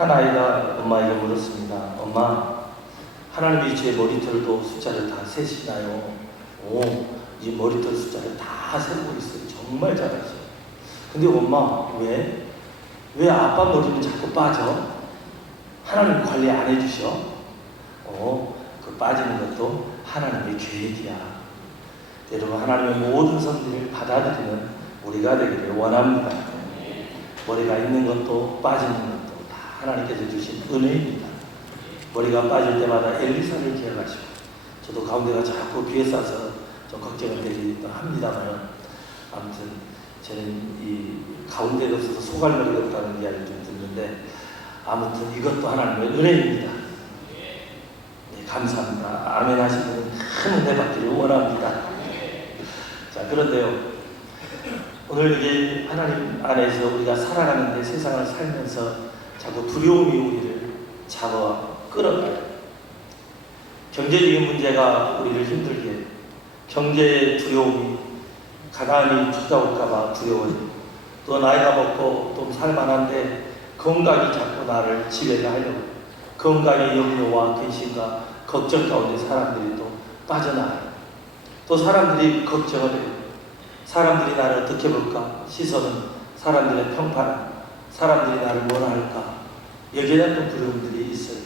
한 아이가 엄마에게 물었습니다. 엄마, 하나님이 제 머리털도 숫자를 다 세시나요? 오, 이 머리털 숫자를 다 세고 있어요. 정말 잘하죠. 근데 엄마, 왜 아빠 머리는 자꾸 빠져? 하나님 관리 안 해주셔? 그 빠지는 것도 하나님의 계획이야. 여러분, 하나님의 모든 선들을 받아들이는 우리가 되기를 원합니다. 머리가 있는 것도 빠지는 것도 다 하나님께서 주신 은혜입니다. 머리가 빠질 때마다 엘리사를 기억하시고, 저도 가운데가 자꾸 귀에 싸서 좀 걱정을 되기도 합니다만, 아무튼 저는 이 가운데가 없어서 소갈머리가 없다는 이야기를 좀 듣는데, 아무튼 이것도 하나님의 은혜입니다. 네, 감사합니다. 아멘 하시는 큰 은혜 받기를 원합니다. 자, 그런데요, 오늘 여기 하나님 안에서 우리가 살아가는데, 세상을 살면서 자꾸 두려움이 우리를 잡아 끌어가요. 경제적인 문제가 우리를 힘들게 해요. 경제의 두려움이, 가난이 찾아올까봐 두려워요. 또 나이가 먹고 좀 살만한데 건강이 자꾸 나를 지배하려고, 건강의 염려와 근심과 걱정 가운데 사람들이 또 빠져나가요. 또 사람들이 걱정을 해요. 사람들이 나를 어떻게 볼까? 시선은 사람들의 평판, 사람들이 나를 뭐라 할까? 여기에 대한 두려움들이 있어요.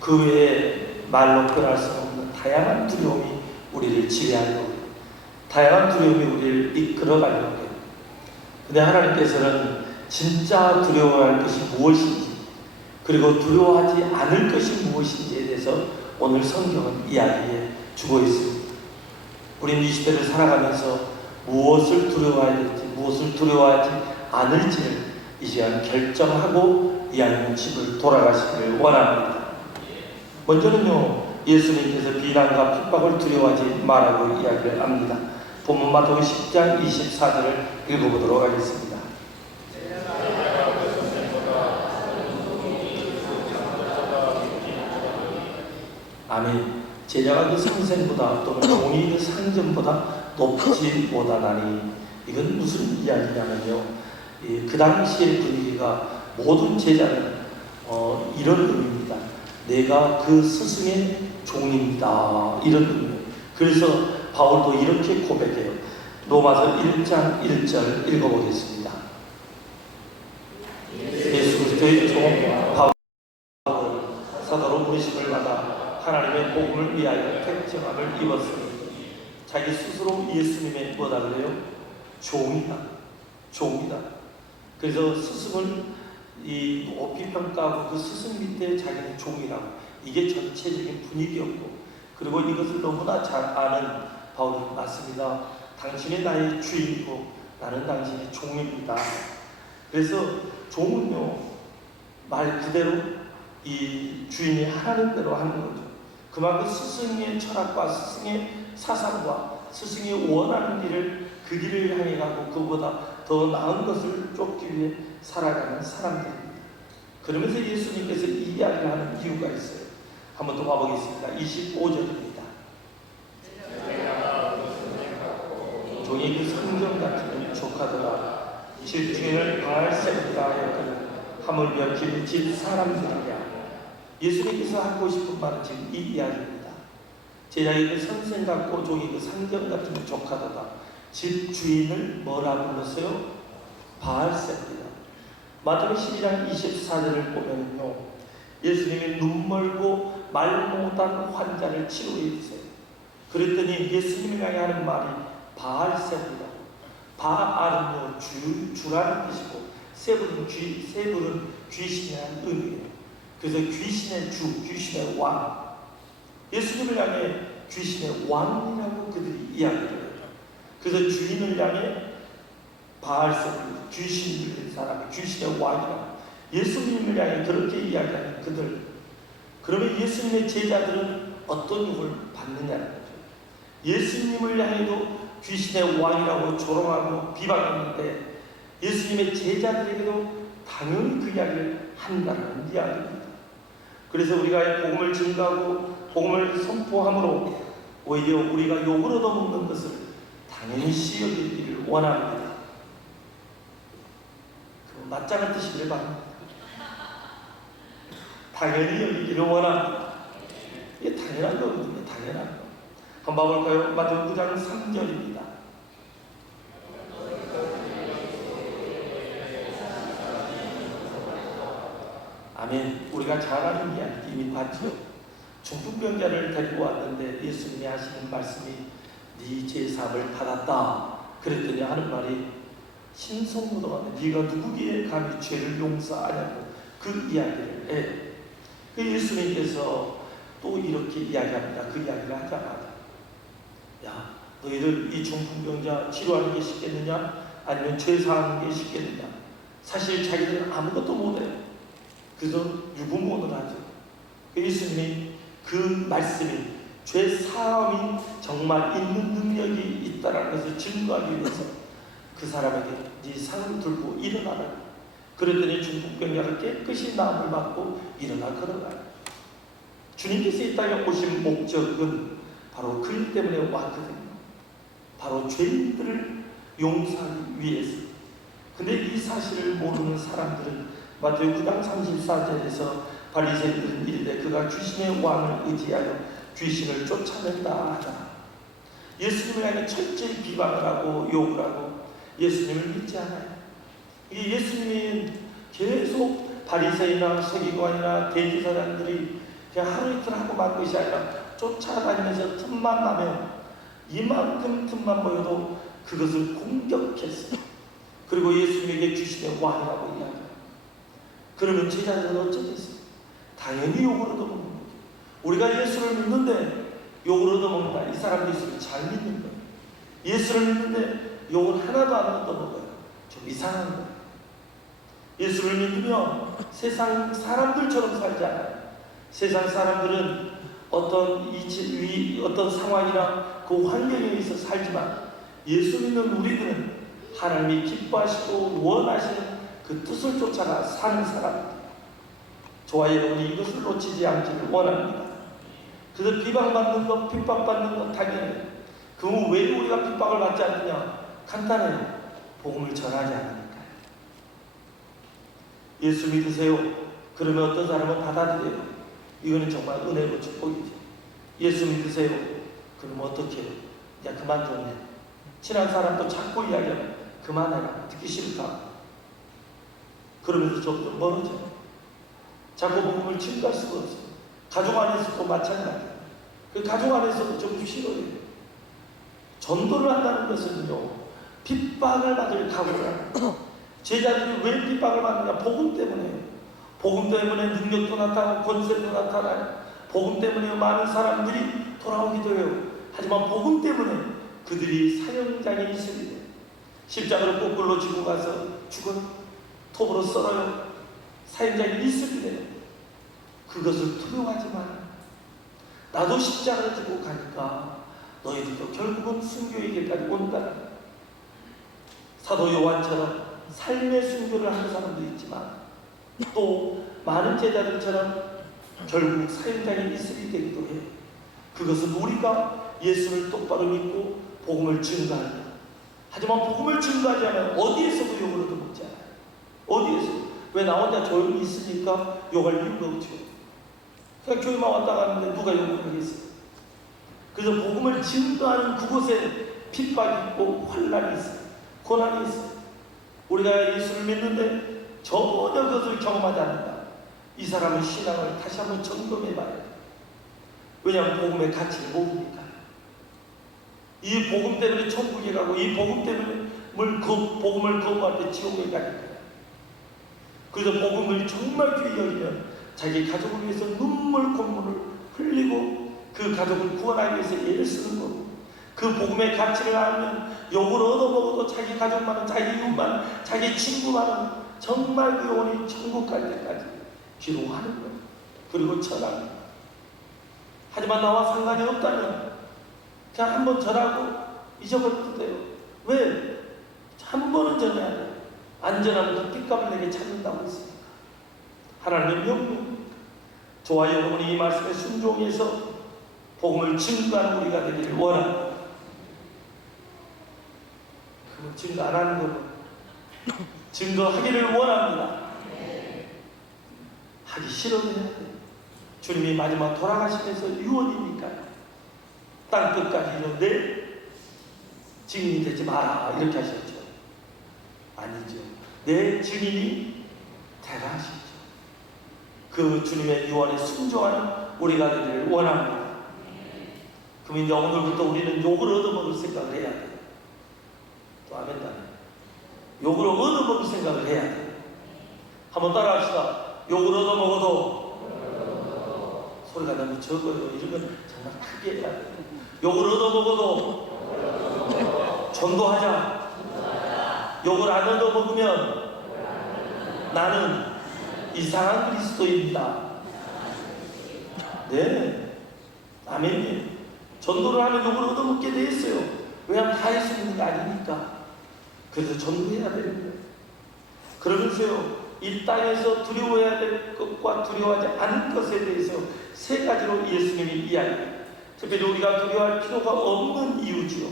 그 외에 말로 표현할 수 없는 다양한 두려움이 우리를 지배하려고 해요. 다양한 두려움이 우리를 이끌어가려고 해요. 근데 하나님께서는 진짜 두려워할 것이 무엇인지, 그리고 두려워하지 않을 것이 무엇인지에 대해서 오늘 성경은 이야기해 주고 있습니다. 우리는 이 시대를 살아가면서 무엇을 두려워해야 될지, 무엇을 두려워하지 않을지를 이 시간 결정하고 이 하나님 집을 돌아가시기를 원합니다. 먼저는요, 예수님께서 비난과 핍박을 두려워하지 말라고 이야기를 합니다. 본문 마태복음 10장 24절을 읽어보도록 하겠습니다. 아멘. 제자가 그 선생보다 또는 종이 그 상전보다 높지 못하나니, 이건 무슨 이야기냐면요, 그 당시의 분위기가 모든 제자는 이런 의미입니다. 내가 그 스승의 종입니다, 이런 의미예요. 그래서 바울도 이렇게 고백해요. 로마서 1장 1절 읽어보겠습니다. 예수 그리스도의 종 바울은 사도로 부르심을 받아 하나님의 복음을 위하여 택정함을 입었으니, 자기 스스로 예수님의 뭐다 그래요? 종이다. 종이다. 그래서 스승을 높이 평가하고 그 스승 밑에 자기는 종이라고, 이게 전체적인 분위기였고, 그리고 이것을 너무나 잘 아는 바울은, 맞습니다, 당신이 나의 주인이고 나는 당신의 종입니다. 그래서 종은요, 말 그대로 이 주인이 하는 대로 하는 거죠. 그만큼 스승의 철학과 스승의 사상과 스승이 원하는 길을, 그 길을 향해 가고 그보다 더 나은 것을 쫓기 위해 살아가는 사람들입니다. 그러면서 예수님께서 이 이야기를 하는 이유가 있어요. 한번 더 봐보겠습니다. 25절입니다. 종이 그 성경 같은 족하더라. 집주인을 바알세부라 하였거든 하물며 그 집 사람들이야. 예수님께서 하고 싶은 말은 지금 이 이야기입니다. 제자의 그 선생 같고 종이 그 상전 같은 족하더라. 집 주인을 뭐라 불렀어요? 바알세입니다. 마태복음 12장 24절을 보면요, 예수님이 눈멀고 말 못한 환자를 치료해 주세요. 그랬더니 예수님이 향해 하는 말이 바알세입니다. 바알은요, 주라는 뜻이고, 세불은 귀신이라는 의미예요. 그래서 귀신의 주, 귀신의 왕, 예수님을 향해 귀신의 왕이라고 그들이 이야기를 해요. 그래서 주인을 향해 바알세불, 귀신 들린 사람이 귀신의 왕이라고 예수님을 향해 그렇게 이야기하는 그들. 그러면 예수님의 제자들은 어떤 욕을 받느냐는 거죠. 예수님을 향해도 귀신의 왕이라고 조롱하고 비방했는데, 예수님의 제자들에게도 당연히 그 이야기를 한다는 이야기입니다. 그래서 우리가 복음을 증거하고 복음을 선포함으로 오히려 우리가 욕을 얻어먹는 것을 당연시 여기기를 원합니다. 그 맞장을 뜨시기를 바랍니다. 당연히 여기기를 원합니다. 이게 당연한 거거든요. 당연한 거. 한번 봐볼까요? 마태복음 9장 3절입니다. 아멘. 우리가 잘 아는 이야기 이미 봤죠. 중풍병자를 데리고 왔는데 예수님이 하시는 말씀이 네 제사함을 받았다 그랬더니 하는 말이 신성모독하네. 네가 누구기에 감히 죄를 용서하냐고 그 이야기를 해. 그 예수님께서 또 이렇게 이야기합니다. 그 이야기를 하자마자 야 너희들 이 중풍병자 치료하는 게 쉽겠느냐 아니면 죄 사하는 게 쉽겠느냐. 사실 자기들은 아무것도 못해요. 그래서 유부모를 하죠. 그 예수님이 그 말씀이 죄 사함이 정말 있는 능력이 있다는 것을 증거하기 위해서 그 사람에게 네 상을 들고 일어나라. 그랬더니 중풍병자가 깨끗이 나음을 받고 일어나 걸어가요. 주님께서 이 땅에 오신 목적은 바로 그 일 때문에 왔거든요. 바로 죄인들을 용서하기 위해서. 근데 이 사실을 모르는 사람들은 마태복음 9장 34절에서 바리새인들은 이르되 그가 귀신의 왕을 의지하여 귀신을 쫓아낸다 하잖아. 예수님을 향해 철저히 비방을 하고 욕을 하고 예수님을 믿지 않아요. 이 예수님이 계속 바리새인이나 서기관이나 대제사장들이 그냥 하루 이틀 하고 만 것이 아니라 쫓아다니면서 틈만 나면 이만큼 틈만 보여도 그것을 공격했어요. 그리고 예수님에게 귀신의 왕이라고 이야기해요. 그러면 제자들은 어쩌겠어요? 당연히 욕을 얻어먹는 거죠. 우리가 예수를 믿는데 욕을 얻어먹는다. 이 사람도 예수를 잘 믿는 거예요. 예수를 믿는데 욕을 하나도 안 얻어먹어요. 좀 이상한 거예요. 예수를 믿으면 세상 사람들처럼 살지 않아요. 세상 사람들은 어떤 상황이나 그 환경에 있어 살지만 예수 믿는 우리들은 하나님이 기뻐하시고 원하시는 그 뜻을 쫓아가 사는 사람입니다. 저와 여러분이 이것을 놓치지 않기를 원합니다. 그래서 비방받는 것, 핍박받는 것 당연해요. 그럼 왜 우리가 핍박을 받지 않느냐? 간단해요. 복음을 전하지 않으니까요. 예수 믿으세요. 그러면 어떤 사람은 받아들여요. 이거는 정말 은혜로 축복이죠. 예수 믿으세요. 그러면 어떻게 해요? 야 그만 좀 해. 친한 사람도 자꾸 이야기하면 그만해라. 듣기 싫다. 그러면서 점점 멀어져요. 자꾸 복음을 증가할 수가 없어요. 가족 안에서도 마찬가지예요. 그 가족 안에서도 좀 싫어해요. 전도를 한다는 것은요, 핍박을 받을 각오를 하는 거예요. 제자들이 왜 핍박을 받느냐? 복음 때문에요. 복음 때문에 능력도 나타나고 권세도 나타나요. 복음 때문에 많은 사람들이 돌아오기도 해요. 하지만 복음 때문에 그들이 사형장에 있으게 돼요. 십자가로 거꾸로 지고 가서 죽어요. 톱으로 썰어요. 사형장에 있으게 돼요. 그것을 두려워하지 마라. 나도 십자가를 지고 가니까 너희들도 결국은 순교의 길까지 온다. 사도 요한처럼 삶의 순교를 하는 사람도 있지만 또 많은 제자들처럼 결국 사형장에 있으게 되기도 해요. 그것은 우리가 예수를 똑바로 믿고 복음을 증거하는 것. 하지만 복음을 증거하지 않으면 어디에서도 욕을 얻어먹지 않아요. 어디에서? 왜 나 혼자 조용히 있으니까 욕할 이유가 없죠. 그냥 교회만 왔다 갔는데 누가 욕을 하겠어요. 그래서 복음을 증거하는 그곳에 핍박이 있고 환난이 있어요. 고난이 있어요. 우리가 예수를 믿는데 전혀 그것을 경험하지 않는다. 이 사람의 신앙을 다시 한번 점검해 봐야 돼요. 왜냐하면 복음의 가치를 모르니까. 이 복음 때문에 천국에 가고 이 복음 때문에 복음을 거부할 때 지옥에 가니까요. 그래서 복음을 정말 귀히 여기면 자기 가족을 위해서 눈물 콧물을 흘리고 그 가족을 구원하기 위해서 애를 쓰는 거고, 그 복음의 가치를 알면 욕을 얻어먹어도 자기 가족만은, 자기 이웃만, 자기 친구만은 정말 그 영혼이 천국 갈 때까지 기도하는 거예요. 그리고 전합니다. 하지만 나와 상관이 없다면 그냥 한번 전하고 잊어버려도 돼요. 왜? 한 번은 전해야 돼요. 안 전하면 그 핏값을 내게 찾는다고 했습니다. 하나님의 명령. 저와 여러분이 이 말씀에 순종해서 복음을 증거하는 우리가 되기를 원합니다. 그걸 증거 안 하는 거고 증거하기를 원합니다. 하기 싫어해야 돼. 주님이 마지막 돌아가시면서 유언이니까 땅 끝까지 이르되 증인이 되지 마라 이렇게 하셨죠. 아니죠. 내 증인이 되라 하셨죠. 그 주님의 유언에 순종하는 우리가 되기를 원합니다. 그럼 이제 오늘부터 우리는 욕을 얻어먹을 생각을 해야 돼요. 또 아멘다. 욕을 얻어먹을 생각을 해야 돼요. 한번 따라합시다. 욕을 얻어먹어도 소리가 너무 적어요. 이런 건 정말 크게 해야 돼요. 욕을 얻어먹어도 전도하자. 욕을 안 얻어먹으면 나는 이상한 그리스도입니다. 네. 아멘이에요. 전도를 하면 욕을 얻어먹게 돼 있어요. 왜냐하면 다 할 수 있는 게 아니니까. 그래서 전도해야 됩니다. 그러면서요, 이 땅에서 두려워해야 될 것과 두려워하지 않을 것에 대해서 세 가지로 예수님이 이야기해요. 특별히 우리가 두려워할 필요가 없는 이유지요.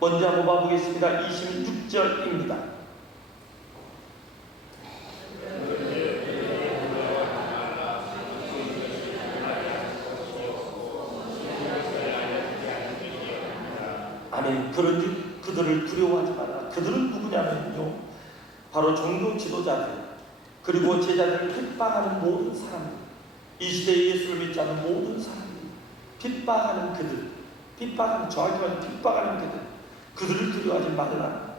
먼저 한번 봐보겠습니다. 26절입니다. 아멘. 그런즉 그들을 두려워하지 마라. 그들은 누구냐면요, 바로 종교 지도자들 그리고 제자들을 핍박하는 모든 사람들, 이 시대에 예수를 믿지 않는 모든 사람들, 핍박하는 그들, 핍박하는, 정확히 말하면 핍박하는 그들을 두려워하지 말라.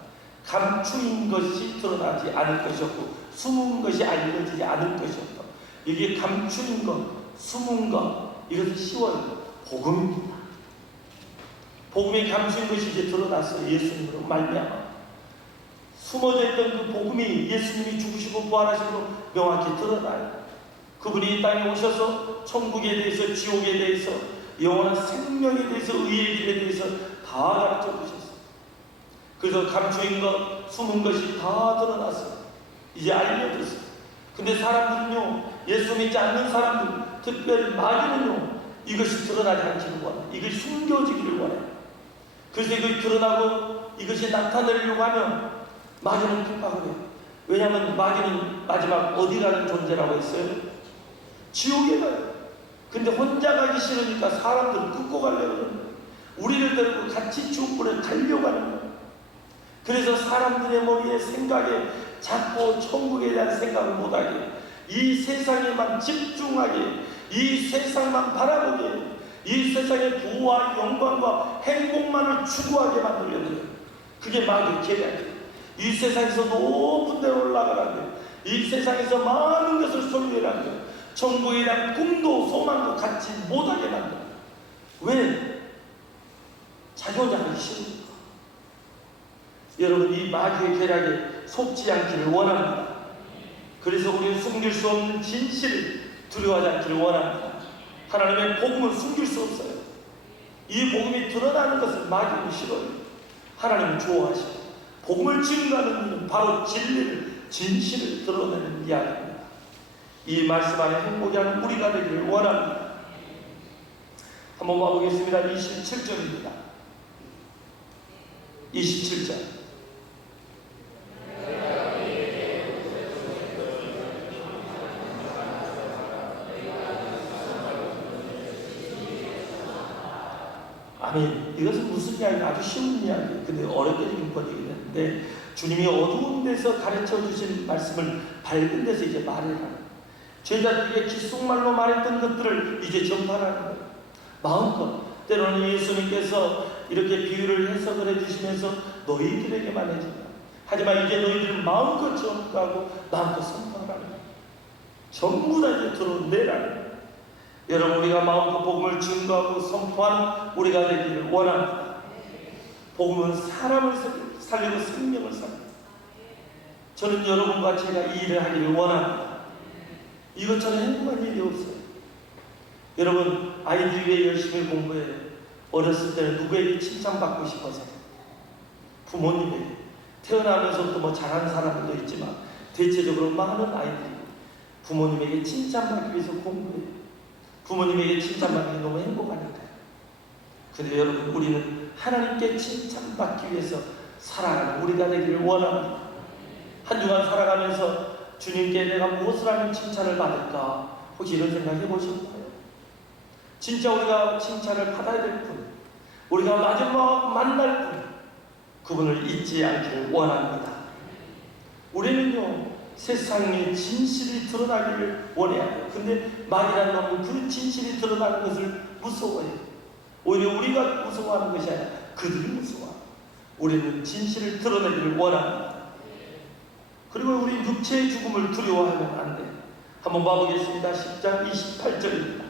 감추인 것이 드러나지 않을 것이었고 숨은 것이 알려지지 않을 것이었다. 이게 감추인 것, 숨은 것, 이것은 쉬워요. 복음입니다. 복음이 감추인 것이 이제 드러났어요. 예수님으로 말미암아. 숨어져 있던 그 복음이 예수님이 죽으시고 부활하시고 명확히 드러나요. 그분이 이 땅에 오셔서 천국에 대해서, 지옥에 대해서, 영원한 생명에 대해서, 의의 길에 대해서 다 가르쳐 주셨어요. 그래서 감추인 것, 숨은 것이 다 드러났어요. 이제 알려졌어요. 근데 사람들은요, 예수 믿지 않는 사람들, 특별히 마귀는요, 이것이 드러나지 않기를 원해요. 이것이 숨겨지기를 원해요. 그래서 이것이 드러나고 이것이 나타내려고 하면 마귀는 핍박을 해요. 왜냐하면 마귀는 마지막 어디 가는 존재라고 했어요? 지옥에 가요. 근데 혼자 가기 싫으니까 사람들을 끌고 가려고 하는 거예요. 우리를 데리고 같이 지옥불에 가려고 하는 거예요. 그래서 사람들의 머리에, 생각에 자꾸 천국에 대한 생각을 못하게, 이 세상에만 집중하게, 이 세상만 바라보게, 이 세상의 부와 영광과 행복만을 추구하게 만들려고 해요. 그게 마귀의 계략이에요. 이 세상에서 높은 데 올라가라고요. 이 세상에서 많은 것을 소유하라고요. 천국에 대한 꿈도 소망도 갖지 못하게 만들어요. 왜? 자기 혼자 하기 싫으니까. 여러분, 이 마귀의 계략에 속지 않기를 원합니다. 그래서 우리는 숨길 수 없는 진실을 두려워하지 않기를 원합니다. 하나님의 복음은 숨길 수 없어요. 이 복음이 드러나는 것을 마귀는 싫어요. 하나님은 좋아하시고, 복음을 증거하는 일은 바로 진리를, 진실을 드러내는 이야기입니다. 이 말씀 안에 행복이 하는 우리가 되기를 원합니다. 한번 봐보겠습니다. 27절입니다. 27절. 아멘. 이것은 무슨 이야기가 아주 쉬운 이야기예요. 근데 어렵게 지금 번역이 됐는데, 주님이 어두운 데서 가르쳐 주신 말씀을 밝은 데서 이제 말을 하는 거예요. 제자들에게 귓속말로 말했던 것들을 이제 전파하는 거예요. 마음껏. 때로는 예수님께서 이렇게 비유를 해석을 해주시면서 너희들에게만 해준다. 하지만 이제 너희들은 마음껏 전파하고 마음껏 선포하라는 거예요. 전부 다 이제 드러내라는 거예요. 여러분, 우리가 마음껏 복음을 증거하고 선포하는 우리가 되기를 원합니다. 복음은 사람을 살리고 생명을 살립니다. 저는 여러분과 제가 이 일을 하기를 원합니다. 이것처럼 행복한 일이 없어요. 여러분, 아이들이 왜 열심히 공부해요? 어렸을 때는 누구에게 칭찬받고 싶어서, 부모님에게. 태어나면서부터 뭐 잘하는 사람들도 있지만 대체적으로 많은 아이들이 부모님에게 칭찬받기 위해서 공부해요. 부모님에게 칭찬받기 너무 행복하니까요. 근데 여러분, 우리는 하나님께 칭찬받기 위해서 살아가는 우리가 되기를 원합니다. 한 주간 살아가면서 주님께 내가 무엇을 하면 칭찬을 받을까 혹시 이런 생각 해보셨나요? 진짜 우리가 칭찬을 받아야 될 분, 우리가 마지막 만날 분, 그분을 잊지 않기를 원합니다. 우리는요, 세상에 진실이 드러나기를 원해야 해요. 근데 말이라는 놈은 그 진실이 드러나는 것을 무서워해요. 오히려 우리가 무서워하는 것이 아니라 그들이 무서워해요. 우리는 진실을 드러내기를 원합니다. 그리고 우리 육체의 죽음을 두려워하면 안 돼요. 한번 봐보겠습니다. 10장 28절입니다.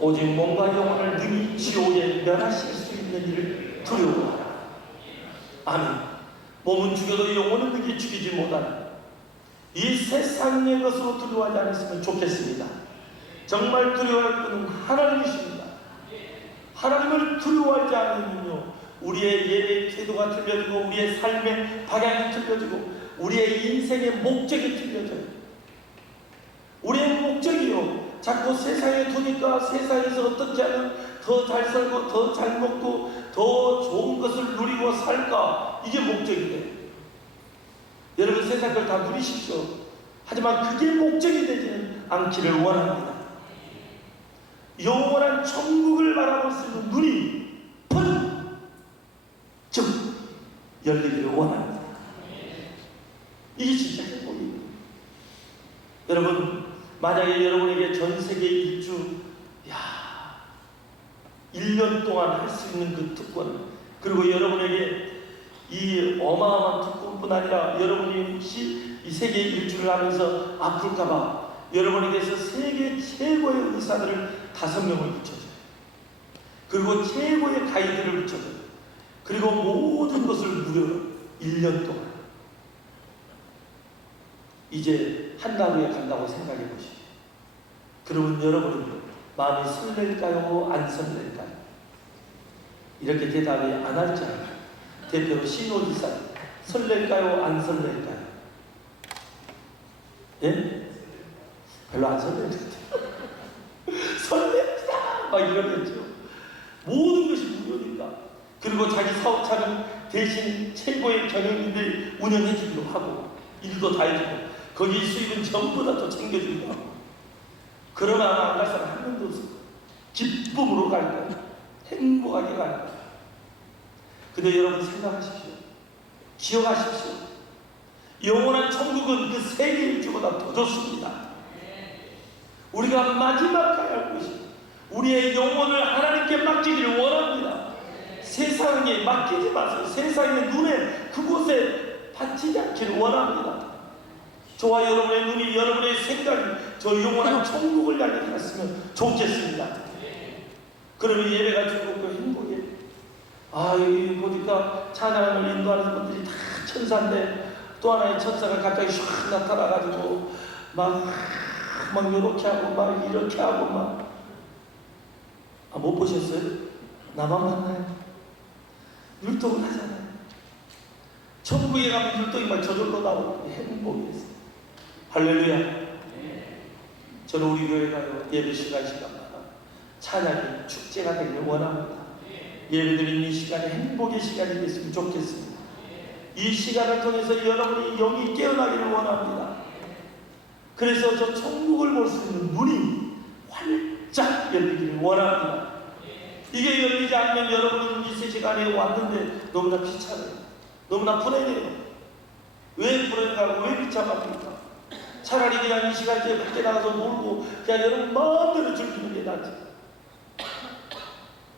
오직 몸과 영혼을 능히 지옥에 멸하실 수 있는 일을 두려워하라. 아멘. 몸은 죽여도 영혼은 능히 죽이지 못하는 이 세상의 것으로 두려워하지 않았으면 좋겠습니다. 정말 두려워할 분은 하나님이십니다. 하나님을 두려워하지 않으면요, 우리의 예배 태도가 틀려지고 우리의 삶의 방향이 틀려지고 우리의 인생의 목적이 틀려져요. 우리의 목적이요, 자꾸 세상에 두니까 세상에서 어떻게 하면 더 잘 살고 더 잘 먹고 더 좋은 것을 누리고 살까, 이게 목적이 돼요. 여러분 세상 걸 다 누리십시오. 하지만 그게 목적이 되지는 않기를 원합니다. 영원한 천국을 바라볼 수 있는 눈이 번쩍 열리기를 원합니다. 이게 진짜 행복입니다. 여러분, 만약에 여러분에게 전 세계 일주 1년 동안 할 수 있는 그 특권, 그리고 여러분에게 이 어마어마한 특권뿐 아니라 여러분이 혹시 이 세계 일주를 하면서 아플까봐 여러분에게서 세계 최고의 의사들을 5명을 붙여줘요. 그리고 최고의 가이드를 붙여줘요. 그리고 모든 것을 무료로 1년 동안. 이제 한 달 후에 간다고 생각해 보십시오. 그러면 여러분은 마음이 설렐까요? 안 설렐까요? 이렇게 대답이 안 할잖아요. 대표로 신호기사, 설렐까요? 안 설렐까요? 예? 별로 안 설레는데 설렙니다! 막 이러겠죠. 모든 것이 무료니까. 그리고 자기 사업차는 대신 최고의 경영인들이 운영해 주기도 하고 일도 다 해주고 거기 수입은 전부 다 또 챙겨주기도 하고. 그러나 안 갈 사람 한 명도 없을 거예요. 기쁨으로 갈 거예요. 행복하게 갈 거예요. 근데 여러분 생각하십시오. 기억하십시오. 영원한 천국은 그 세계 일주보다 더 좋습니다. 우리가 마지막 가야 할 곳이 우리의 영혼을 하나님께 맡기기를 원합니다. 세상에 맡기지 마세요. 세상의 눈에 그곳에 바치지 않기를 원합니다. 저와 여러분의 눈이, 여러분의 생각이 저 영원한 천국을 향해 갔으면 좋겠습니다. 그러면 예배가 즐겁고 행복해. 여기 보니까 찬양을 인도하는 분들이 다 천사인데 또 하나의 천사가 갑자기 샥 나타나가지고 막 이렇게 하고 막 이렇게 하고 막. 못 보셨어요? 나만 만나요? 율동을 하잖아요. 천국에 가면 율동이 막 저절로 나오고 행복이었어요. 할렐루야. 저는 우리 교회 가요 예배 시간마다 찬양이 축제가 되기를 원합니다. 예배드리는 이 시간이 행복의 시간이 됐으면 좋겠습니다. 이 시간을 통해서 여러분이 영이 깨어나기를 원합니다. 그래서 저 천국을 볼 수 있는 눈이 활짝 열리기를 원합니다. 이게 열리지 않으면 여러분은 이 시간에 왔는데 너무나 귀찮아요. 너무나 불행해요. 왜 불행하고 왜 귀찮합니까? 차라리 그냥 이 시간대에 밖에 나가서 놀고 그냥 여러분 마음대로 즐기는 게 낫지.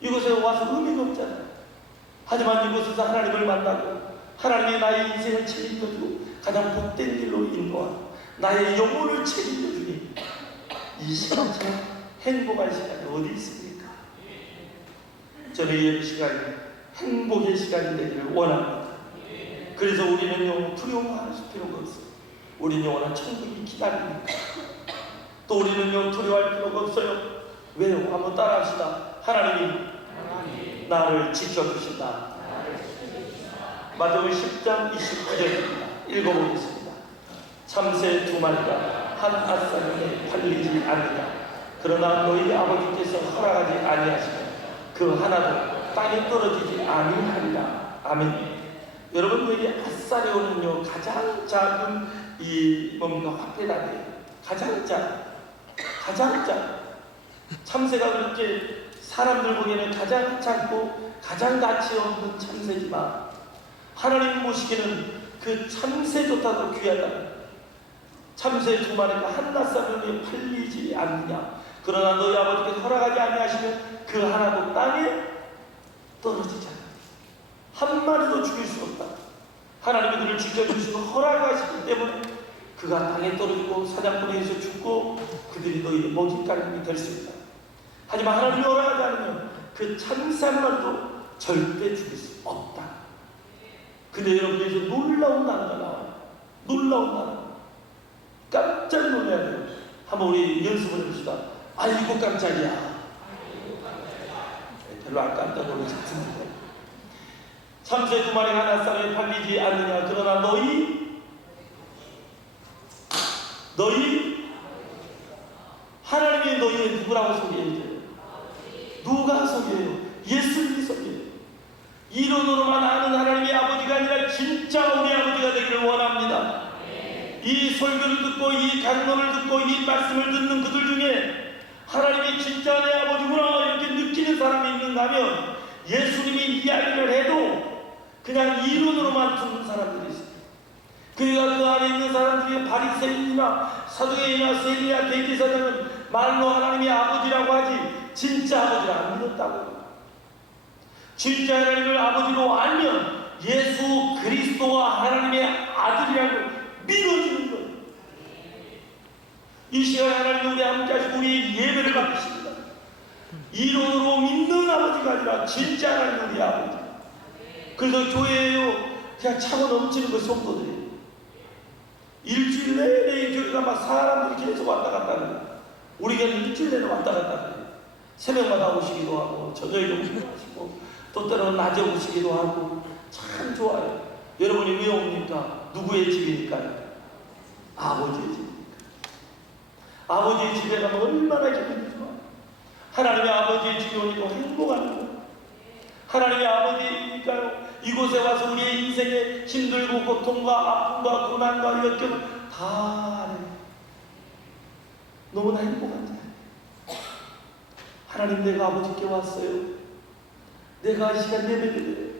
이곳에 와서 의미가 없잖아요. 하지만 이곳에서 하나님을 만나고 하나님의 나의 인생을 책임져주고 가장 복된 길로 인도하고 나의 영혼을 책임져주니 이 시간처럼 행복한 시간이 어디 있습니까? 저는 이 시간이 행복의 시간이 되기를 원합니다. 그래서 우리는요 두려워할 필요가 없어요. 우리는 영원한 천국이 기다립니다. 또 우리는요 두려워할 필요가 없어요. 왜요? 한번 따라합시다. 하나님이 나를 지켜주신다. 마태복음 10장 29절입니다. 읽어보겠습니다. 참새 2마리가 한 아싸님에 팔리지 않느냐. 그러나 너희 아버지께서 허락하지 아니하시면 그 하나도 땅에 떨어지지 아니하리라. 아멘. 여러분, 너희 햇살이 오는요 가장 작은 이 뭡니까 화폐단이에요. 가장 작. 참새가 그렇게 사람들 보기에는 가장 작고 가장 가치 없는 참새지만 하나님 보시기에는 그 참새조차도 귀하다. 참새 두 마리가 한낱산을 팔리지 않느냐. 그러나 너희 아버지께서 허락하지 아니하시면 그 하나도 땅에 떨어지지 않아. 한 마리도 죽일 수 없다. 하나님이 그를 지켜주시고 허락하시기 때문에 그가 땅에 떨어지고 사냥꾼에서 죽고 그들이 너희의 먹잇감이 될 수 있다. 하지만 하나님이 허락하지 않으면 그 참새 한 마리도 절대 죽일 수 없다. 근데 여러분들에서 놀라운 단어가 나와요. 놀라운 단어. 깜짝 놀라야 돼요. 한번 우리 연습을 해봅시다. 아이고 깜짝이야. 별로 안 깜짝 놀라지 않는데. 참새 두 마리가 한낱산에 팔리지 않느냐. 그러나 너희 하나님이 너희의 누구라고 소개해줘요? 누가 소개해요? 예수님이 소개해요. 이론으로만 아는 하나님의 아버지가 아니라 진짜 우리 아버지가 되기를 원합니다. 이 설교를 듣고 이 강론을 듣고 이 말씀을 듣는 그들 중에 하나님이 진짜 내 아버지구나 이렇게 느끼는 사람이 있는가 하면 예수님이 이야기를 해도 그냥 이론으로만 듣는 사람들이 있어요. 그러니까 그 안에 있는 사람들이 바리새인이나 사두개인이나 세리나 대제사장은 말로 하나님의 아버지라고 하지 진짜 아버지를 안 믿었다고. 진짜 하나님을 아버지로 알면 예수 그리스도가 하나님의 아들이라고 믿어지는 거예요. 이 시간에 하나님 우리 함께 하시고 우리의 예배를 받으십니다. 이론으로 믿는 아버지가 아니라 진짜 하나님 우리 아버지. 그래서 교회에요 그냥 차고 넘치는 그 성도들이 일주일 내내 교회가 막 사람들이 계속 왔다 갔다 해요. 우리 교회는 일주일 내내 왔다 갔다 해요. 새벽마다 오시기도 하고 저녁에도 오시기도 하시고 또 때로는 낮에 오시기도 하고 참 좋아요. 여러분이 왜 옵니까? 누구의 집이니까요? 아버지의 집이니까. 아버지의 집에 가면 얼마나 기분이 좋아요. 하나님의 아버지의 집에 오니까 행복한 거예요. 하나님의 아버지니까요. 이곳에 와서 우리의 인생의 힘들고 고통과 아픔과 고난과 역경을 다 알아요. 너무나 행복한 자예요. 하나님 내가 아버지께 왔어요. 내가 이 시간 예배드려요.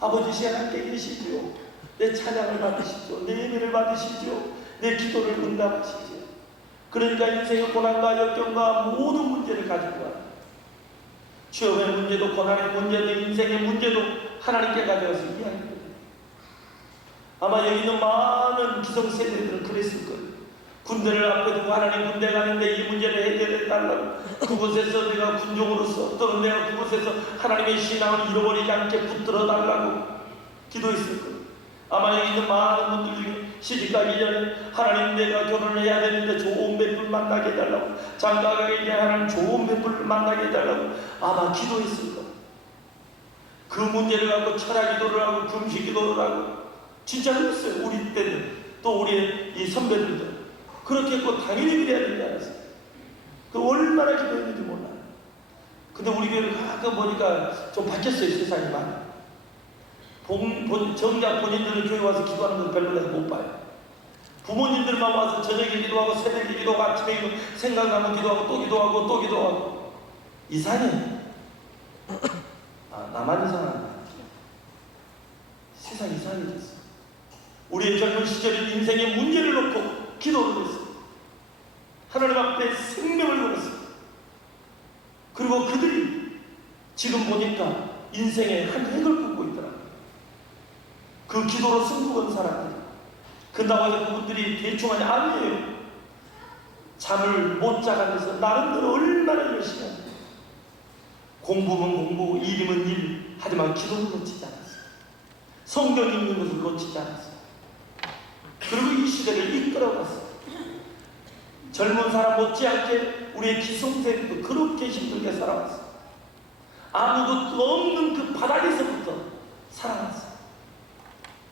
아버지 시간 함께 계시죠. 내 찬양을 받으시죠. 내 예배를 받으시죠. 내 기도를 응답하시죠. 그러니까 인생의 고난과 역경과 모든 문제를 가지고 와요. 취업의 문제도 고난의 문제도 인생의 문제도 하나님께 가져와서 이야기해요. 아마 여기 있는 많은 기성세대들은 그랬을 거예요. 군대를 앞에 두고 하나님 군대 가는데 이 문제를 해결해달라고 그곳에서 내가 군종으로서 또는 내가 그곳에서 하나님의 신앙을 잃어버리지 않게 붙들어달라고 기도했을 거예요. 아마 여기 있는 많은 분들 중에 시집가기 전에 하나님 내가 결혼을 해야 되는데 좋은 배필 만나게 해달라고 장가가기 전에 하나님 좋은 배필 만나게 해달라고 아마 기도했을 거예요. 그 문제를 갖고 철학 기도를 하고 금식 기도를 하고 진짜 그랬어요. 우리 때는 또 우리의 이 선배들도 그렇게 했고 당연히 그래야 되는 줄 알았어요. 그 얼마나 기도했는지 몰라요. 근데 우리 교회를 가끔 보니까 좀 바뀌었어요. 세상이 많이. 정작 본인들은 교회 와서 기도하는 건 별로 내가 못 봐요. 부모님들만 와서 저녁에 기도하고 새벽에 기도하고 아침에 기도 생각나면 기도하고 또 기도하고 또 기도하고 이상해. 나만 이상한다. 세상이 이상해졌어. 우리의 젊은 시절인 인생의 문제를 놓고 기도를 했어. 하나님 앞에 생명을 걸었어. 그리고 그들이 지금 보니까 인생의 한 획을 긋고 있더라고요. 그 기도로 승부 건 사람들. 그런다고 해서 그분들이 대충 하냐? 아니에요. 잠을 못 자가면서 나름대로 얼마나 열심히 하죠. 공부면 공부, 일이면 일. 하지만 기도를 놓치지 않았어요. 성경 읽는 것을 놓치지 않았어요. 그리고 이 시대를 이끌어갔어요. 젊은 사람 못지않게 우리의 기성세대도 그렇게 힘들게 살아왔어요. 아무것도 없는 그 바닥에서부터 살아왔어요.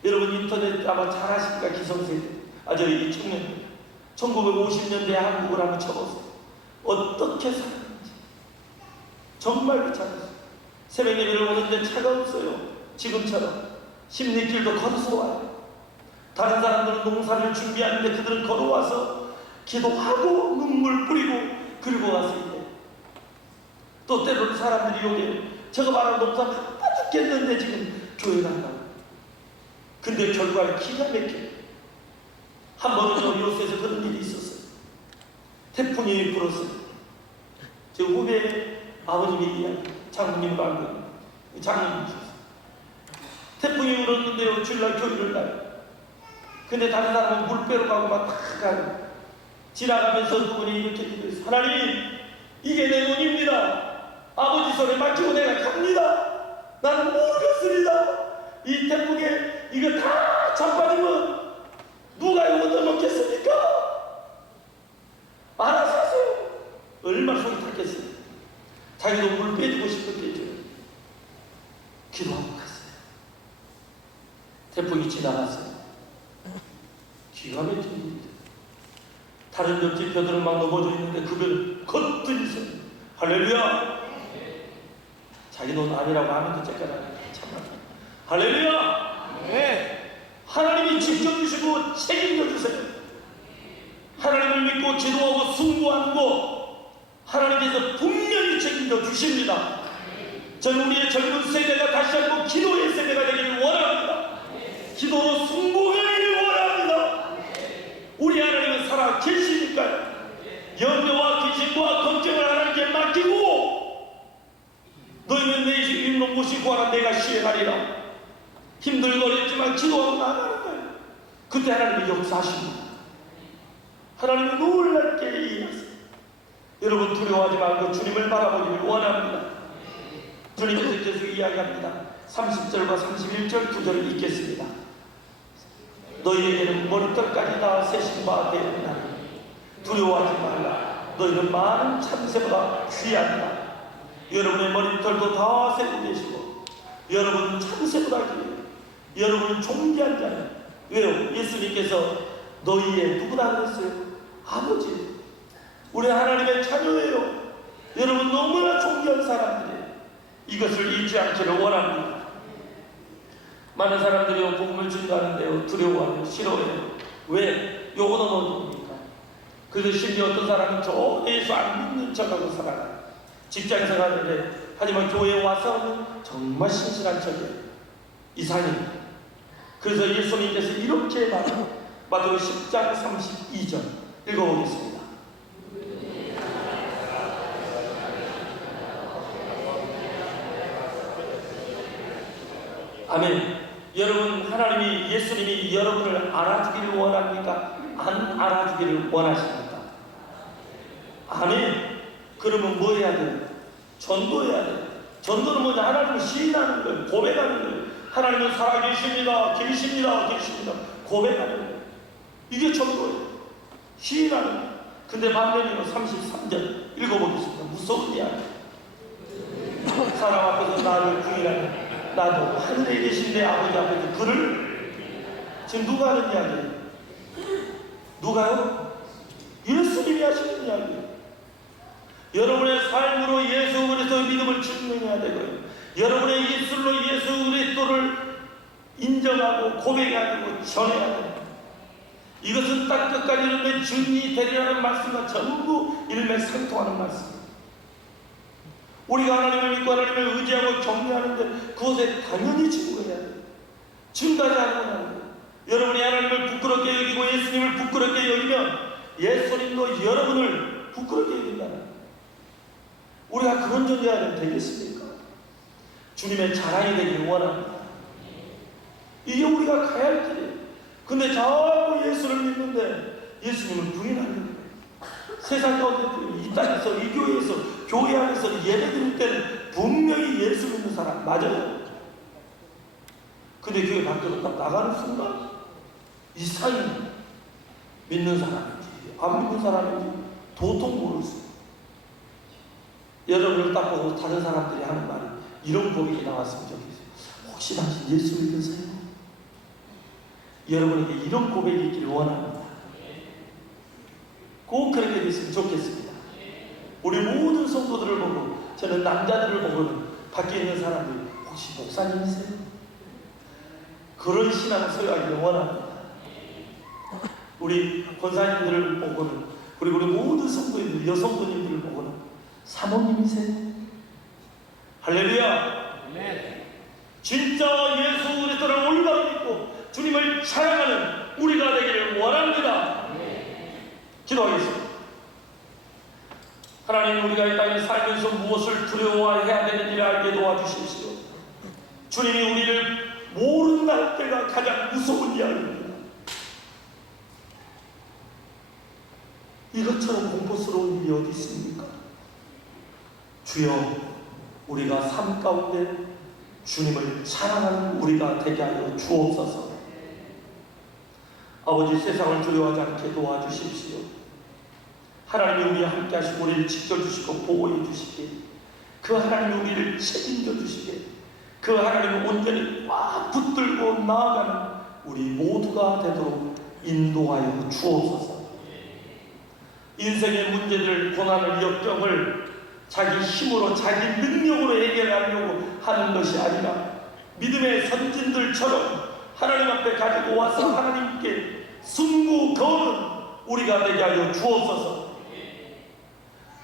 여러분 인터넷 아마 잘 아십니까? 기성세대. 이 청년들. 1950년대 한국을 한번 쳐보세요. 어떻게 살았는지. 정말 귀찮았어요. 새벽 예배를 오는데 차가 없어요. 지금처럼. 십리길도 걸어서 와요. 다른 사람들은 농사를 준비하는데 그들은 걸어와서 기도하고 눈물 뿌리고 그리고 와서 있대. 또 때로는 사람들이 여기 저거 말하는 농사 바빠 죽겠는데 지금 교회 간다고. 근데 결과는 기가 막혀. 한 번은 요새에서 그런 일이 있었어요. 태풍이 불었어요. 제 후배 아버님이 이야기, 장모님으로 알고 장모님이셨어요. 태풍이 불었는데요, 주일날 교회를 가요. 근데 다른 사람은 물 빼러 가고 막 탁 가요. 지나가면서 그분이 이렇게 기도했어요. 하나님, 이게 내 눈입니다. 아버지 손에 맡기고 내가 갑니다. 나는 모르겠습니다. 이 태풍에 이거 다 자빠지면 누가 이거 얻어먹겠습니까? 알아서 하세요. 얼마나 속이 탔겠어요. 자기도 물 빼주고 싶었겠죠. 기도하고 갔어요. 태풍이 지나갔어요. 기가 막힌 일입니다. 다른 옆집 벼들은 막 넘어져 있는데 그 벼를 걷더니 서요. 할렐루야! 자기 돈 아니라고 하면도 째까라네. 참나. 할렐루야! 네. 하나님이 직접 주시고 책임져 주세요. 하나님을 믿고 기도하고 승부하는 거 하나님께서 분명히 책임져 주십니다. 저는 우리의 젊은 세대가 다시 한번 기도의 세대가 되기를 원합니다. 기도로 승부하기를 원합니다. 우리 하나님은 살아 계시니까요. 염려와 귀신과 걱정을 하나님께 맡기고 너희는 내 이름 모시고 하라 내가 시행하리라. 힘들거렸지만 기도하고 나가는 거예요. 그때 하나님이 역사하십니다. 하나님은 놀랍게 이해하세요. 여러분 두려워하지 말고 주님을 바라보기를 원합니다. 주님께서 계속 이야기합니다. 30절과 31절 2절을 읽겠습니다. 너희에게는 머리털까지 다 세신 바 되었나니 두려워하지 말라. 너희는 많은 참새보다 귀하다. 여러분의 머리털도 다 세고 계시고 여러분은 참새보다 귀해요. 여러분은 존귀한 자예요. 왜요? 예수님께서 너희의 누구라 그랬어요? 아버지. 우리 하나님의 자녀예요. 여러분 너무나 존귀한 사람들이에요. 이것을 잊지 않기를 원합니다. 많은 사람들이 복음을 전가하는데요, 두려워하고 싫어해요. 왜? 요거는 어디입니까? 그래서 심지어 어떤 사람은 저 예수 안 믿는 척하고 살아가요. 직장에서 가는데 하지만 교회에 와서는 정말 신실한 척이에요. 이상해요. 그래서 예수님께서 이렇게 말해요. 마태복음 10장 32절 읽어보겠습니다. 아멘. 여러분 하나님이 예수님이 여러분을 알아주기를 원합니까? 안 알아주기를 원하십니까? 아멘. 그러면 뭐 해야 돼요? 전도해야 돼요. 전도는 뭐냐? 하나님을 시인하는 거예요. 고백하는 거예요. 하나님은 살아계십니다. 계십니다. 계십니다. 고백하는 거예요. 이게 전도예요. 시인하는 거예요. 근데 반면에 33절 읽어보겠습니다. 무서운 이야기. 사람 앞에서 나를 부인하는 나도 하늘에 계신 내 아버지 앞에서 그를 지금 누가 하는 이야기예요? 누가요? 예수님이 하시는 이야기예요. 여러분의 삶으로 예수 그리스도의 믿음을 증명해야 되고요. 여러분의 입술로 예수 그리스도를 인정하고 고백하고 전해야 됩니다. 이것은 딱 끝까지 이르면 증이 되리라는 말씀과 전부 일맥상통하는 말씀입니다. 우리가 하나님을 믿고 하나님을 의지하고 격려하는데 그것에 당연히 증거해야 돼요. 증거하지 않으면 안 돼요. 여러분이 하나님을 부끄럽게 여기고 예수님을 부끄럽게 여기면 예수님도 여러분을 부끄럽게 여긴다는 거예요. 우리가 그런 존재하면 되겠습니까? 주님의 자랑이 되길 원합니다. 이게 우리가 가야 할 길이에요. 근데 자꾸 예수를 믿는데 예수님을 부인하는 거예요. 세상 가운데 이 땅에서 이 교회에서 교회 안에서 예배 드릴 때는 분명히 예수 믿는 사람 맞아요. 근데 교회 밖으로 딱 나가는 순간 이상히 믿는 사람인지 안 믿는 사람인지 도통 모를 수 있어요. 여러분을 딱 보고 다른 사람들이 하는 말이 이런 고백이 나왔으면 좋겠어요. 혹시 당신 예수 믿으세요? 여러분에게 이런 고백이 있기를 원합니다. 꼭 그렇게 됐으면 좋겠습니다. 우리 모든 성도들을 보고 저는 남자들을 보고는 밖에 있는 사람들 혹시 목사님이세요? 그런 신앙을 소유하기를 원합니다. 우리 권사님들을 보고는, 그리고 우리 모든 성도님들, 여성도님들을 보고는 사모님이세요. 할렐루야. 진짜 예수 그리스도를 올바로 믿고 주님을 사랑하는 우리가 되기를 원합니다. 기도하겠습니다. 하나님, 우리가 이 땅에 살면서 무엇을 두려워해야 되는지를 알게 도와주십시오. 주님이 우리를 모른다 때가 가장 무서운 이야기입니다. 이것처럼 공포스러운 일이 어디 있습니까? 주여, 우리가 삶 가운데 주님을 사랑하는 우리가 되게 하여 주옵소서. 아버지, 세상을 두려워하지 않게 도와주십시오. 하나님이 우리와 함께 하시고 우리를 지켜주시고 보호해 주시기에, 그 하나님이 우리를 책임져 주시기에, 그 하나님을 온전히 꽉 붙들고 나아가는 우리 모두가 되도록 인도하여 주옵소서. 인생의 문제들, 고난을, 역경을 자기 힘으로, 자기 능력으로 해결하려고 하는 것이 아니라 믿음의 선진들처럼 하나님 앞에 가지고 와서 하나님께 순구 거는 우리가 되게 하여 주옵소서.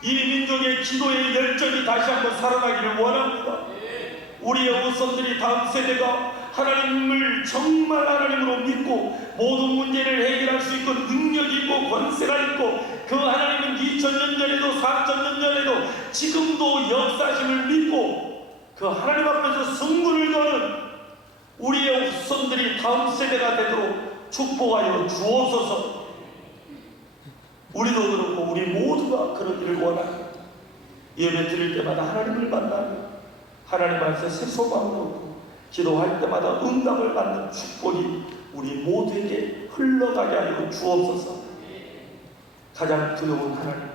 이 민족의 기도의 열정이 다시 한번 살아나기를 원합니다. 우리의 후손들이, 다음 세대가 하나님을 정말 하나님으로 믿고 모든 문제를 해결할 수 있고 능력이 있고 권세가 있고, 그 하나님은 2000년 전에도 4000년 전에도 지금도 역사심을 믿고 그 하나님 앞에서 승부를 거는 우리의 후손들이 다음 세대가 되도록 축복하여 주옵소서. 우리도 그렇고 우리 모두가 그러기를 원합니다. 예배 드릴 때마다 하나님을 만나며 하나님 안에서 새 소망을 얻고 기도할 때마다 응답을 받는 축복이 우리 모두에게 흘러가게 하여 주옵소서. 가장 두려운 하나님,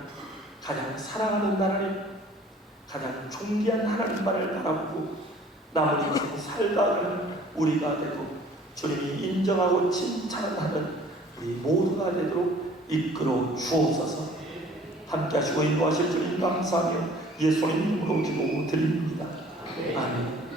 가장 사랑하는 하나님, 가장 존귀한 하나님만을 바라보고 남은 인생 살아가는 우리가 되고 주님이 인정하고 칭찬하는 우리 모두가 되도록 이끌어 주옵소서. 함께 하시고 인도하실 주님 감사하며 예수님 이름으로 기도 드립니다. 아멘.